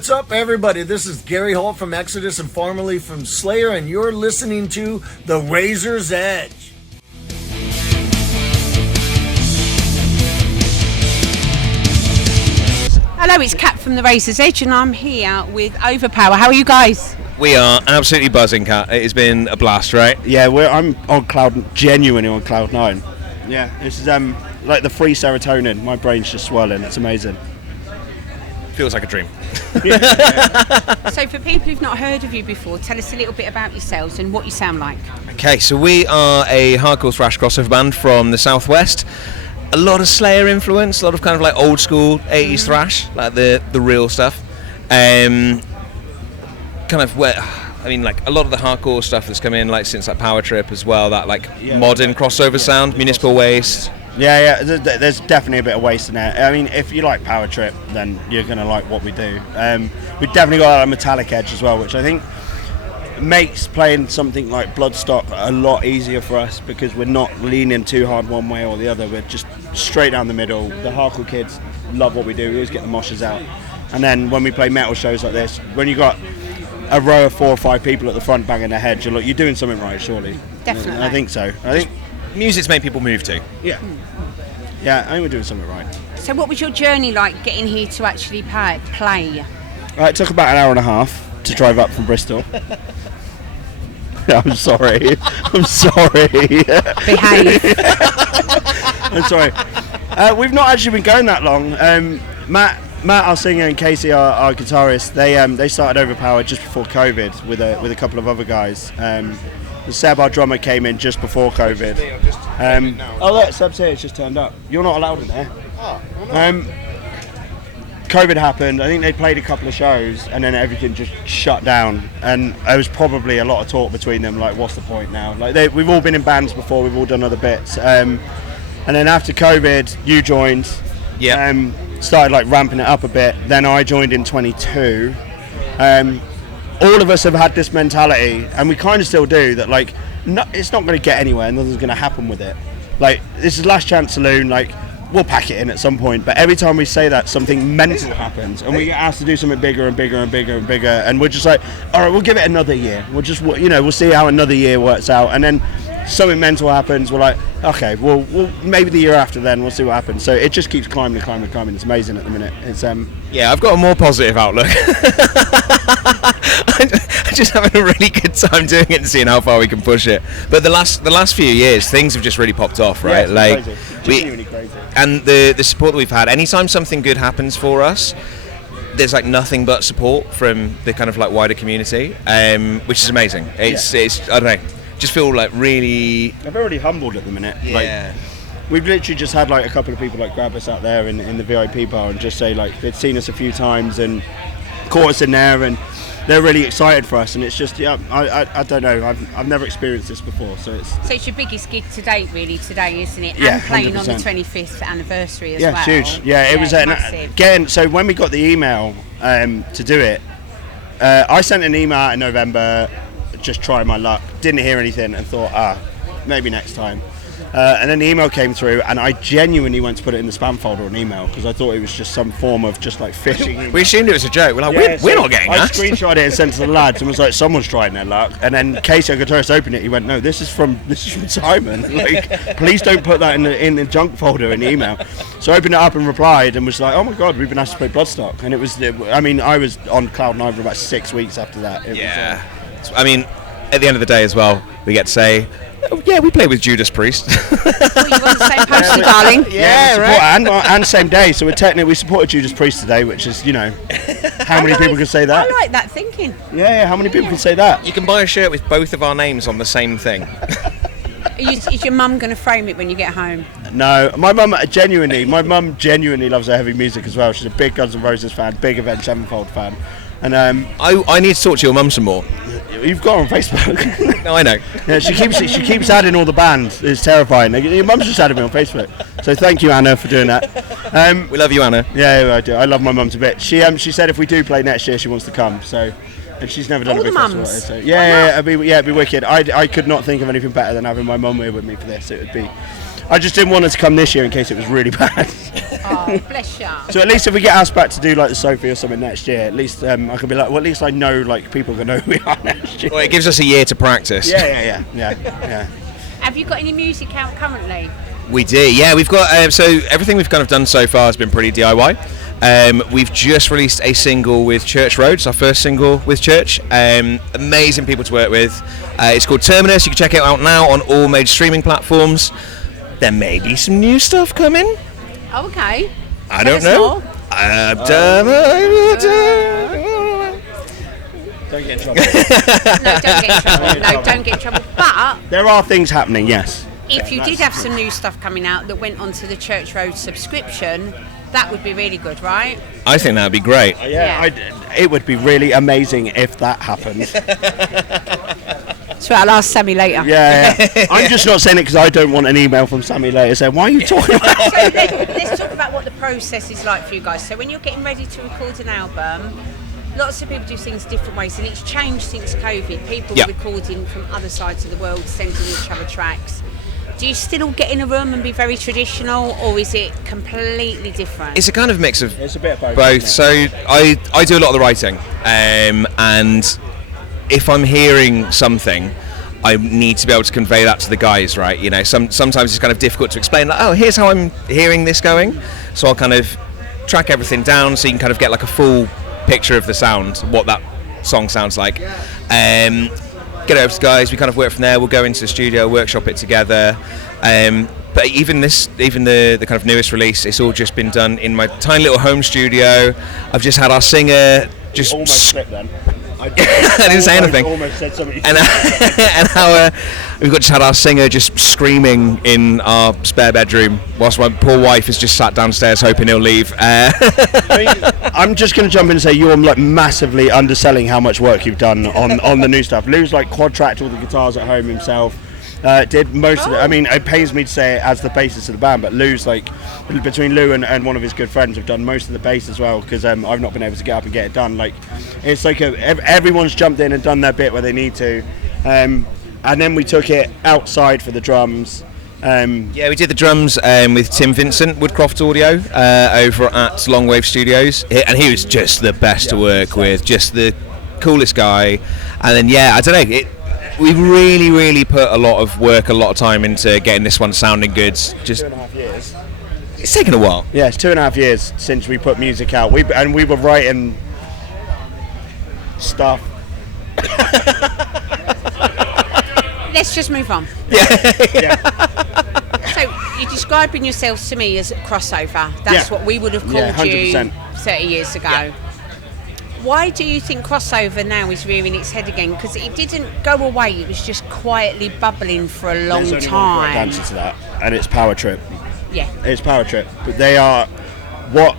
What's up, everybody? This is Gary Holt from Exodus and formerly from Slayer, and you're listening to The Razor's Edge. Hello, it's Kat from The Razor's Edge, and I'm here with Overpower. How are you guys? We are absolutely buzzing, Kat. It has been a blast, right? Yeah, I'm genuinely on cloud 9. Yeah, this is like the free serotonin. My brain's just swelling. It's amazing. Feels like a dream. So for people who've not heard of you before, tell us a little bit about yourselves and what you sound like. Okay, so we are a hardcore thrash crossover band from the southwest. A lot of Slayer influence, a lot of kind of like old school 80s thrash, like the real stuff. Kind of where, I mean, like a lot of the hardcore stuff that's come in, like since like Power Trip as well, that like modern crossover sound, Municipal Waste. Yeah, there's definitely a bit of waste in there. I mean, if you like Power Trip, then you're going to like what we do. We've definitely got a metallic edge as well, which I think makes playing something like Bloodstock a lot easier for us because we're not leaning too hard one way or the other. We're just straight down the middle. The hardcore kids love what we do. We always get the moshers out. And then when we play metal shows like this, when you got a row of 4 or 5 people at the front banging their heads, you're doing something right, surely. Definitely. I think so. I think music's made people move to. Yeah, I think we're doing something right. So what was your journey like getting here to actually play? It took about an hour and a half to drive up from Bristol. I'm sorry. Behave. I'm sorry. We've not actually been going that long. Matt, our singer, and Casey, our guitarist, they started Overpower just before COVID with a couple of other guys. Seb, our drummer, came in just before COVID. Look, Seb's here. It's just turned up. You're not allowed in there. COVID happened. I think they played a couple of shows and then everything just shut down. And there was probably a lot of talk between them, like, what's the point now? Like, we've all been in bands before. We've all done other bits. And then after COVID, you joined. Yeah. Started like ramping it up a bit. Then I joined in 22. All of us have had this mentality, and we kind of still do, that like it's not going to get anywhere and nothing's going to happen with it. Like, this is Last Chance Saloon, like we'll pack it in at some point, but every time we say that, something mental happens and we get asked to do something bigger and bigger and bigger and bigger, and we're just like, all right, we'll give it another year. We'll just, we'll see how another year works out, and then something mental happens. We're like, okay, well maybe the year after then we'll see what happens. So it just keeps climbing. It's amazing at the minute. It's yeah, I've got a more positive outlook. I'm just having a really good time doing it and seeing how far we can push it. But the last few years, things have just really popped off, right? Yeah, like crazy. Genuinely crazy. And the support that we've had. Anytime something good happens for us, there's like nothing but support from the kind of like wider community, which is amazing. It's I don't know. Just feel like really. I'm already humbled at the minute. Yeah. Like, we've literally just had like a couple of people like grab us out there in the VIP bar and just say like they'd seen us a few times and caught us in there, and they're really excited for us. And it's just I don't know. I've never experienced this before, so it's. So it's your biggest gig to date, really, today, isn't it? Yeah, and playing 100%. On the 25th anniversary as yeah, well. Huge. Yeah, it was massive. So when we got the email to do it, I sent an email out in November, just trying my luck. Didn't hear anything and thought, maybe next time. And then the email came through, and I genuinely went to put it in the spam folder on email because I thought it was just some form of just like phishing. We assumed it was a joke. We're like, we're not getting that. I screenshot it and sent it to the lads and was like, someone's trying their luck. And then Casey, our guitarist, opened it. He went, no, this is from Simon. Like, please don't put that in the junk folder in the email. So I opened it up and replied and was like, oh my god, we've been asked to play Bloodstock. And I was on cloud 9 for about 6 weeks after that. I mean, at the end of the day as well, we get to say, oh, yeah, we played with Judas Priest. Well, you on the same poster, darling. Yeah, right. And same day, so we supported Judas Priest today, which is, how many people can say that? I like that thinking. Yeah, how many people can say that? You can buy a shirt with both of our names on the same thing. Is your mum going to frame it when you get home? No, my mum genuinely loves her heavy music as well. She's a big Guns N' Roses fan, big Avenged Sevenfold fan. And I need to talk to your mum some more. You've got her on Facebook. No, I know. Yeah, she keeps adding all the bands. It's terrifying. Your mum's just added me on Facebook. So thank you, Anna, for doing that. We love you, Anna. Yeah, I do. I love my mum a bit. She said if we do play next year, she wants to come. So, and she's never done all a big the festival. mums. So, it'd be wicked. I could not think of anything better than having my mum here with me for this. It would be I just didn't want her to come this year in case it was really bad. Oh, bless you. So at least if we get asked back to do like the Sophie or something next year, at least I can be like, well, at least I know like people can know who we are next year. Well, it gives us a year to practice. Yeah. Have you got any music out currently? We do, yeah. We've got so everything we've kind of done so far has been pretty DIY. We've just released a single with Church Roads, our first single with Church. Amazing people to work with. It's called Terminus. You can check it out now on all major streaming platforms. There may be some new stuff coming. Oh, okay. I don't know. Don't get in trouble. No, don't get in trouble. No, don't get in trouble. But There are things happening, yes. if you did have some new stuff coming out that went onto the Church Road subscription, that would be really good, right? I think that'd be great. It would be really amazing if that happened. So I'll ask Sammy later. Yeah. I'm just not saying it because I don't want an email from Sammy later saying, why are you talking about So let's talk about what the process is like for you guys. So when you're getting ready to record an album, lots of people do things different ways, and it's changed since COVID. People recording from other sides of the world, sending each other tracks. Do you still get in a room and be very traditional, or is it completely different? It's a kind of mix of It's a bit of both. So I do a lot of the writing, and if I'm hearing something, I need to be able to convey that to the guys, right? You know, sometimes it's kind of difficult to explain, like, oh, here's how I'm hearing this going. So I'll kind of track everything down so you can kind of get like a full picture of the sound, what that song sounds like. Get it over to the guys, we kind of work from there, we'll go into the studio, workshop it together. But even the kind of newest release, it's all just been done in my tiny little home studio. I've just had our singer just almost slipped then. I didn't say anything. Almost said something. And we've just had our singer just screaming in our spare bedroom whilst my poor wife is just sat downstairs hoping he'll leave. I'm just going to jump in and say you're like massively underselling how much work you've done on the new stuff. Lou's like quad-tracked all the guitars at home himself. Did most of it. I mean, it pains me to say it as the bassist of the band, but Lou's like, between Lou and one of his good friends have done most of the bass as well, because I've not been able to get up and get it done. Like, it's like everyone's jumped in and done their bit where they need to, and then we took it outside for the drums. Yeah, we did the drums with Tim Vincent, Woodcroft Audio, over at Longwave Studios, and he was just the best to work with, just the coolest guy. And then I don't know, we've really put a lot of work, a lot of time into getting this one sounding good. Just 2.5 years. It's taken a while. Yeah, it's 2.5 years since we put music out. We were writing stuff. Let's just move on. So you're describing yourselves to me as crossover. That's what we would have called you 30 years ago. Yeah. Why do you think crossover now is rearing its head again? Because it didn't go away, it was just quietly bubbling for a long There's only time. one correct answer to that, and it's Power Trip. Yeah. It's Power Trip. But they are what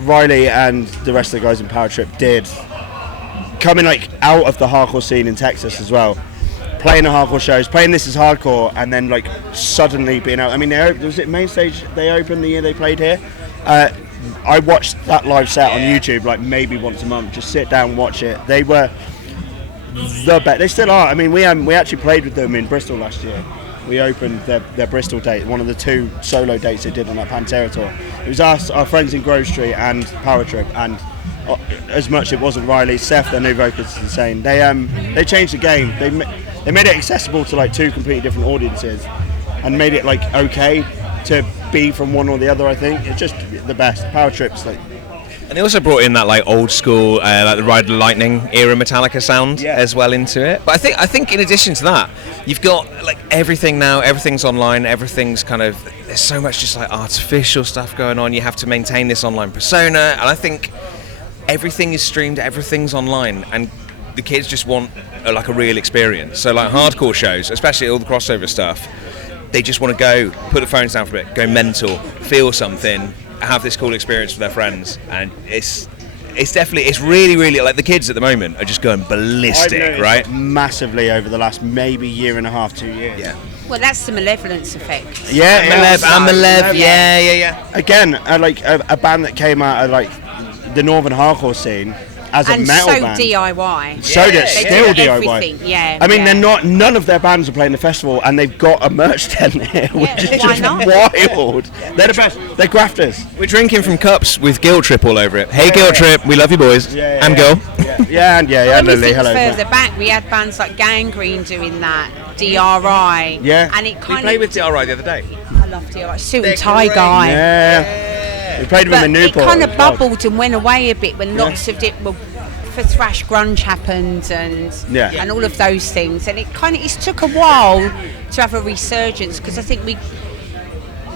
Riley and the rest of the guys in Power Trip did, coming like out of the hardcore scene in Texas as well, playing the hardcore shows, playing This Is Hardcore, and then like suddenly being out. I mean, was it Main Stage they opened the year they played here? I watched that live set on YouTube like maybe once a month. Just sit down and watch it. They were the best. They still are. I mean, we actually played with them in Bristol last year. We opened their Bristol date, one of the 2 solo dates they did on that Pantera tour. It was us, our friends in Grove Street, and Power Trip. And as much it wasn't Riley, Seth, their new vocalist, is insane. They changed the game. They made it accessible to like 2 completely different audiences, and made it like okay to be from one or the other. I think it's just the best. Power Trips, like. And they also brought in that like old school, like the Ride the Lightning era Metallica sound as well into it. But I think in addition to that, you've got like everything now. Everything's online. Everything's kind of, there's so much just like artificial stuff going on. You have to maintain this online persona, and I think everything is streamed. Everything's online, and the kids just want like a real experience. So like hardcore shows, especially all the crossover stuff, they just want to go, put the phones down for a bit, go mental, feel something, have this cool experience with their friends, and it's definitely, it's really like the kids at the moment are just going ballistic, right? Massively over the last maybe year and a half, 2 years. Yeah. Well, that's the Malevolence-effect. Yeah, Malev, yeah. Again, like a band that came out of like the northern hardcore scene, as a and metal so band. DIY. So they're They still do DIY. everything, yeah. I mean, yeah. none of their bands are playing the festival, and they've got a merch tent here, which is why just not? wild. They're the best. They're grafters. We're drinking from cups with Guilt Trip all over it. Hey, Guilt Trip, we love you, boys. And girl. And When we Lily, think hello. further back, we had bands like Gangrene doing that, DRI. Yeah. And it We kind played of. with DRI the other day. I love DRI. Suit and tie guy. Yeah. We played with But them in it Newport. kind of as well. bubbled and went away a bit when lots of it. Well, for thrash grunge happened and all of those things, and it took a while to have a resurgence, because I think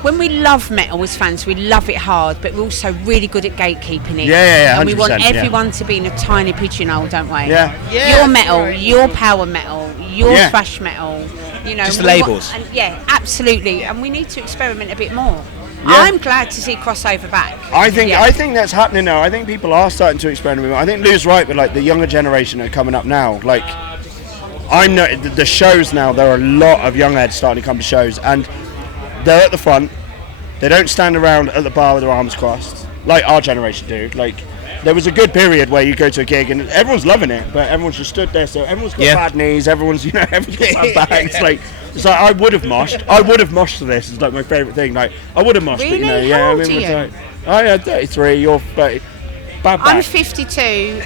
when we love metal as fans, we love it hard, but we're also really good at gatekeeping it. Yeah, and we want 100%, everyone to be in a tiny pigeonhole, don't we? Yeah. Your metal, your power metal, your Yeah. thrash metal. You know, Just the we labels. Yeah, absolutely, and we need to experiment a bit more. Yeah. I'm glad to see crossover back. I think Yeah. I think that's happening now. I think people are starting to experiment. I think Lou's right with like the younger generation that are coming up now. Like I'm the shows now. There are a lot of young heads starting to come to shows, and they're at the front. They don't stand around at the bar with their arms crossed like our generation do. Like there was a good period where you go to a gig and everyone's loving it, but everyone's just stood there. So everyone's got bad knees. Everyone's everyone's got bad bags. It's like I would have moshed. I would have moshed to this. It's like my favourite thing. Like I would have moshed, Really? but yeah. How I old mean, are you? I am 33. You're 30. Bad I'm back. 52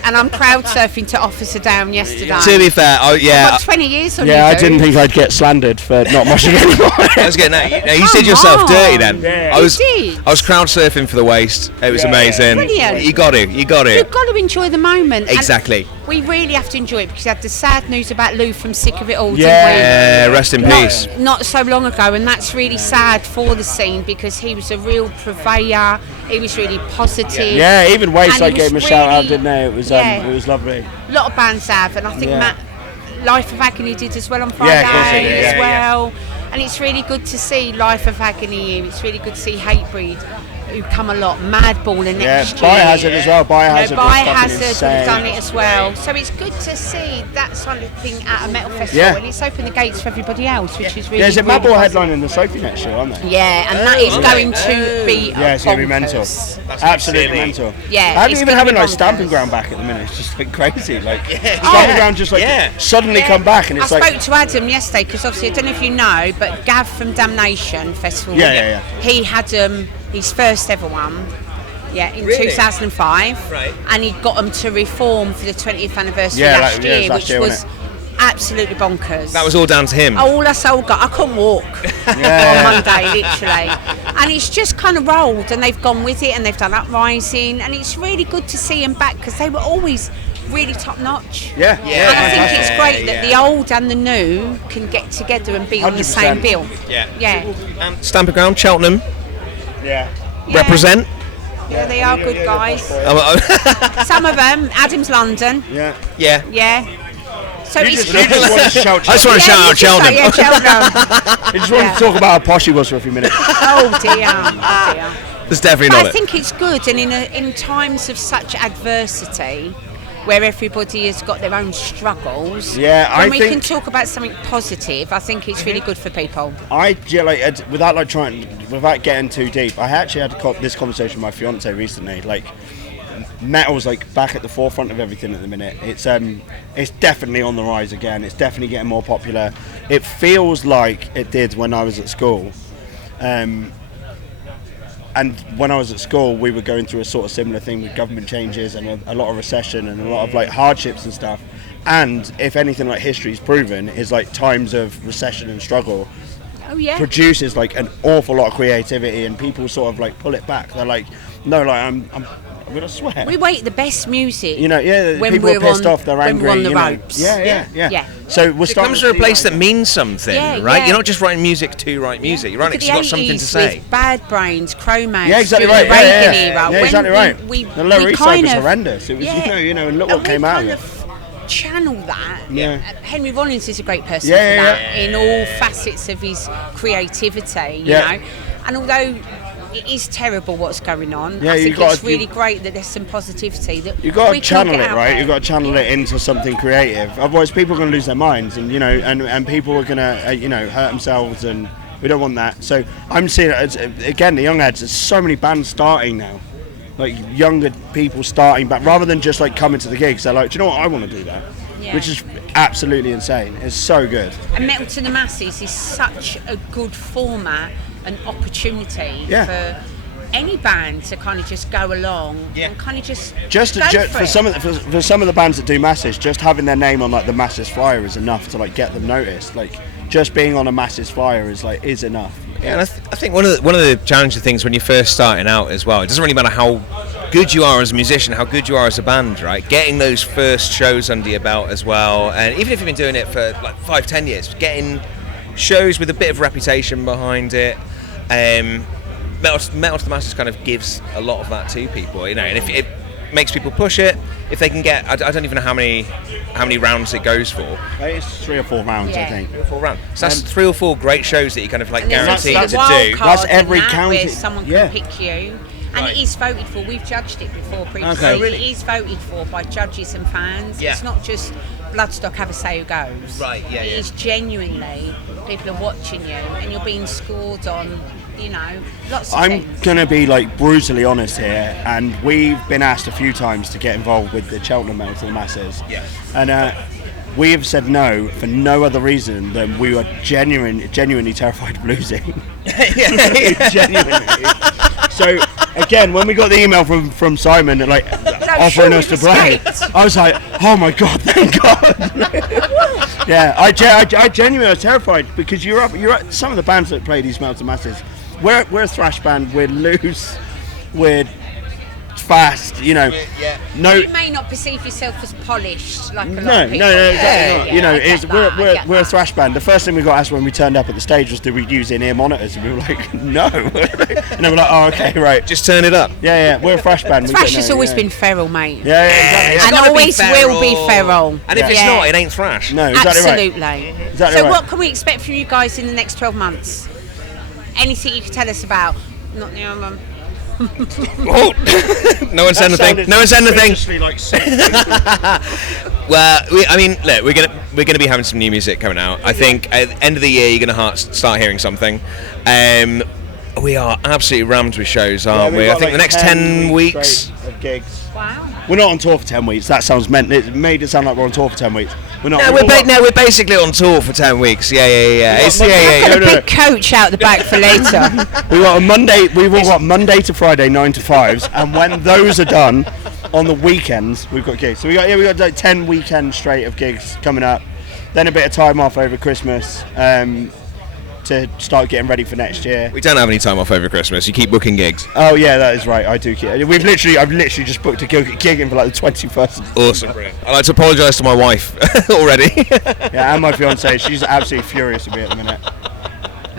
and I'm crowd surfing to Officer Down yesterday. To be fair, I've got 20 years on you, Yeah, I dude. didn't think I'd get slandered for not moshing anymore. I was getting that. You Come did yourself on. dirty then. Yeah. I was You did. I was crowd surfing for the waist. It was amazing. Brilliant. You got to. You've got to enjoy the moment. And Exactly. we really have to enjoy it, because we had the sad news about Lou from Sick of It All, Yeah, rest in didn't we? peace. Not so long ago, and that's really sad for the scene, because he was a real purveyor. He was really positive. Yeah, even Waste, And I he gave him a was shout out, really- didn't they? It was Yeah. it was lovely. A lot of bands have, and I think Yeah. Life of Agony did as well on Friday Yeah, of course it did, as yeah, well. And it's really good to see Life of Agony. It's really good to see Hatebreed, who come a lot. Madball in Yeah, next year. Biohazard as well. Biohazard was fucking Biohazard would insane. have done it as well. So it's good to see that sort of thing at a metal festival, Yeah. and it's opened the gates for everybody else, which is really. Yeah, is it really Madball positive. headlining the Sophie next year, aren't they? Yeah, and that is going to be. Yeah, it's going to be mental. bonkers. Absolutely mental. Yeah, I it's haven't even gonna having be like bonkers. Stamping Ground back at the minute. It's just like crazy. Like Stamping Ground just like suddenly come back, and it's I like spoke to Adam yesterday, because obviously I don't know if you know, but Gav from Damnation Festival. Yeah. He had his first ever one. Yeah, in 2005. Right. And he got them to reform for the 20th anniversary Yeah, last like, yeah, year, last which year, was wasn't absolutely bonkers. That was all down to him. All I soul got, I couldn't walk on Monday, literally. And it's just kind of rolled, and they've gone with it, and they've done Uprising, and it's really good to see them back, because they were always really top notch. Yeah. And I think it's great that the old and the new can get together and be on the same 100%. bill. Yeah. Yeah. Stamping Ground, Cheltenham, Yeah. represent. Yeah, they are good guys. Oh, Some of them, Adam's London. Yeah. yeah. Yeah. So You it's just want to shout. I just want to shout out Cheltenham. Yeah, Cheltenham. I just wanted to talk about how posh he was for a few minutes. Oh dear. Oh dear. There's definitely But not I it. think it's good, and in times of such adversity, where everybody has got their own struggles, Yeah, I when we think- can talk about something positive, I think it's really good for people. Without getting too deep, I actually had this conversation with my fiance recently. Like, metal's like back at the forefront of everything at the minute. It's definitely on the rise again. It's definitely getting more popular. It feels like it did when I was at school. And when I was at school, we were going through a sort of similar thing with government changes and a lot of recession and a lot of like hardships and stuff. And if anything, like history's proven, is like times of recession and struggle Oh yeah. produces like an awful lot of creativity, and people sort of like pull it back. They're like, no, like I'm gonna swear. We wait the best music. You know, yeah. when People are we're pissed on, off. They're when angry. we're on the you know. ropes. Yeah. Yeah. So we're It starting comes to a see, place like- that means something, Yeah, right? yeah. You're not just writing music to write music. You're writing Look it at because the you've got something to 80s say. with Bad Brains, Cro-Mags, Yeah, exactly during right. the Yeah, Reagan yeah. era. Yeah, when exactly right. We The Lower East Side kind was of- horrendous. It was, yeah. you know, and look what came out of it. Channel that. Yeah. Henry Rollins is a great person Yeah, for yeah, that in all facets of his creativity, you Yeah. know. And although it is terrible what's going on, Yeah, I you think gotta- it's really great that there's some positivity that You've got we to can channel get it, out right? there. You've got to channel it into something creative. Otherwise, people are going to lose their minds, and you know, and people are going to, hurt themselves, and we don't want that. So I'm seeing, again, the young lads. There's so many bands starting now. like younger people starting back, rather than just like coming to the gigs. They're like, do you know what, I want to do that, which is absolutely insane. It's so good. And Metal to the Masses is such a good format and opportunity for any band to kind of just go along and kind of just for some of the bands that do Masses, just having their name on like the Masses flyer is enough to like get them noticed. Like just being on a Masses flyer is enough. Yeah, and I think one of the challenging things when you're first starting out as well, it doesn't really matter how good you are as a musician, how good you are as a band, right? Getting those first shows under your belt as well, and even if you've been doing it for like 5-10 years, getting shows with a bit of reputation behind it. Metal to the Masses kind of gives a lot of that to people, you know, and if it makes people push it, if they can get, I don't even know how many rounds it goes for. It's 3 or 4 rounds, I think. 3 or 4 rounds. So that's 3 or 4 great shows that you kind of like guaranteed that's to do. That's every county. Where someone can pick you. And it is voted for. We've judged it before previously. Okay. It is voted for by judges and fans. Yeah. It's not just Bloodstock have a say who goes. Right, yeah, It is genuinely, people are watching you and you're being scored on, you know, lots of things. I'm going to be like brutally honest here, and we've been asked a few times to get involved with the Cheltenham Metal to the Masses. Yeah. And we have said no for no other reason than we were genuinely terrified of losing. Genuinely. So again, when we got the email from Simon, like offering us to play, I was like, oh my god, thank God. Yeah, I genuinely was terrified, because you're up some of the bands that play these Metal to the Masses. We're a thrash band. We're loose. We're fast. You know. No. You may not perceive yourself as polished like a lot No, of people. exactly not. You know, I get we're a that. thrash band. The first thing we got asked when we turned up at the stage was, did we use in-ear monitors? And we were like, no. And they were like, oh, okay, right. Just turn it up. Yeah, we're a thrash band. Thrash has always been feral, mate. Yeah, exactly. And gotta be always will be feral. And if it's not, it ain't thrash. No, exactly Absolutely. right. Exactly So right. what can we expect from you guys in the next 12 months? Anything you can tell us about? Not the album. Oh. No one said anything. No one said anything. Like Well, look, we're gonna be having some new music coming out. I think at the end of the year you're gonna start hearing something. We are absolutely rammed with shows, aren't we? I think the next 10 weeks of gigs. Wow. We're not on tour for 10 weeks. That sounds it made it sound like we're on tour for 10 weeks. We're not. No, we're basically on tour for 10 weeks. Yeah. I've got a big coach out the back for later. We got a Monday. We've all got Monday to Friday 9 to 5s, and when those are done, on the weekends we've got gigs. So we got like 10 weekends straight of gigs coming up. Then a bit of time off over Christmas to start getting ready for next year. We don't have any time off over Christmas. You keep booking gigs. Oh yeah, that is right. I do. I've literally just booked a gig in for like the 21st. Awesome. Brilliant. I'd like to apologise to my wife already. Yeah, and my fiance. She's absolutely furious with me at the minute.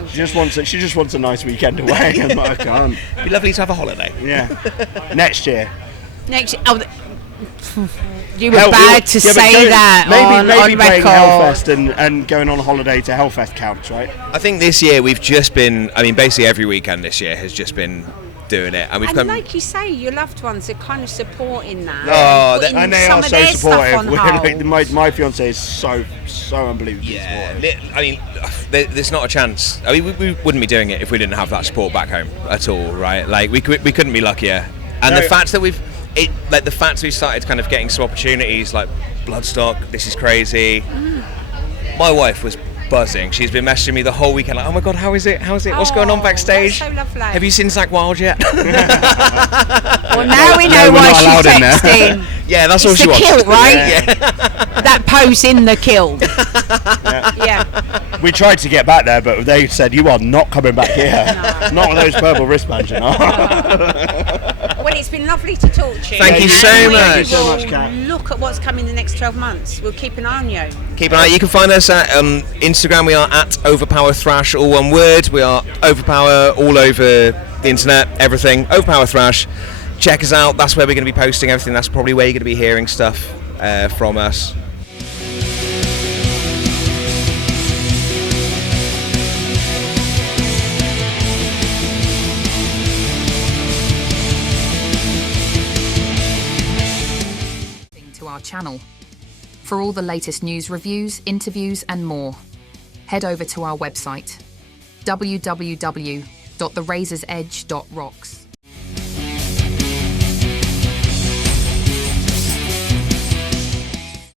She just wants a nice weekend away, and I can't. It'd be lovely to have a holiday. Yeah, next year. You were bad to say that maybe on playing record. Hellfest and going on holiday to Hellfest counts, right? I think this year we've just been. Basically every weekend this year has just been doing it, and we've And like you say, your loved ones are kind of supporting that. Oh, putting And they some are of so their stuff supportive. on hold. My fiance is so unbelievably Yeah, supportive. there's not a chance. We wouldn't be doing it if we didn't have that support back home at all, right? Like we couldn't be luckier. And No. the fact that we've started kind of getting some opportunities like Bloodstock, this is crazy. My wife was buzzing. She's been messaging me the whole weekend like, oh my god, how is it? What's going on backstage? That's so lovely. Have you seen Zach Wilde yet? Well, now we know we're why not she's allowed in there. texting. Yeah, that's It's all she the wants. kilt, right? Yeah. That pose in the kilt. Yeah. We tried to get back there, but they said, you are not coming back here. Not with those purple wristbands, you know. Well, it's been lovely to talk to you. Thank you And so we much. Thank you so much, will Kat. Look at what's coming the next 12 months. We'll keep an eye on you. Keep an eye. You can find us at Instagram. We are at Overpower Thrash, all one word. We are Overpower all over the internet, everything. Overpower Thrash. Check us out. That's where we're going to be posting everything. That's probably where you're going to be hearing stuff from us. To our channel. For all the latest news, reviews, interviews and more, head over to our website www.therazorsedge.rocks.